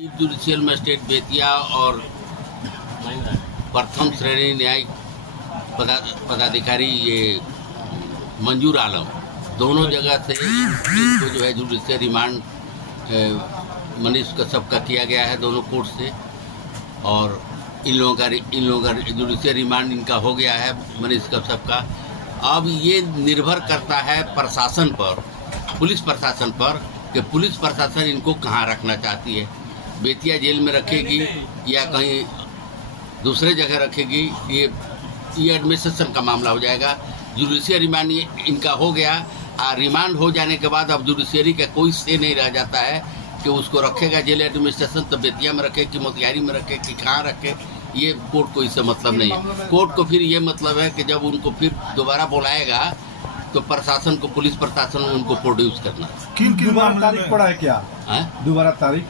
Judicial magistrate Bettiah और प्रथम श्रेणी न्यायिक पदाधिकारी ये मंजूर आलम दोनों जगह से इनको जो है जुडिशियल रिमांड मनीष कश्यप का किया गया है दोनों कोर्ट से। और इन लोगों का जुडिशियल रिमांड इनका हो गया है मनीष कश्यप का। अब ये निर्भर करता है प्रशासन पर, पुलिस प्रशासन पर, कि पुलिस प्रशासन इनको कहाँ रखना चाहती है। बेतिया जेल में रखेगी या कहीं दूसरे जगह रखेगी, ये एडमिनिस्ट्रेशन का मामला हो जाएगा। जुडिशियल रिमांड इनका हो गया। रिमांड हो जाने के बाद अब जुडिशियरी का कोई से नहीं रह जाता है कि उसको रखेगा जेल एडमिनिस्ट्रेशन तो बेतिया में रखे कि मोतिहारी में रखे कि कहाँ रखे। ये कोर्ट को इससे मतलब नहीं है। कोर्ट को फिर ये मतलब है कि जब उनको फिर दोबारा बुलाएगा तो प्रशासन को, पुलिस प्रशासन को उनको प्रोड्यूस करना है। दोबारा तारीख पड़ा है क्या? है दोबारा तारीख